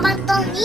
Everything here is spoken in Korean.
봤더니?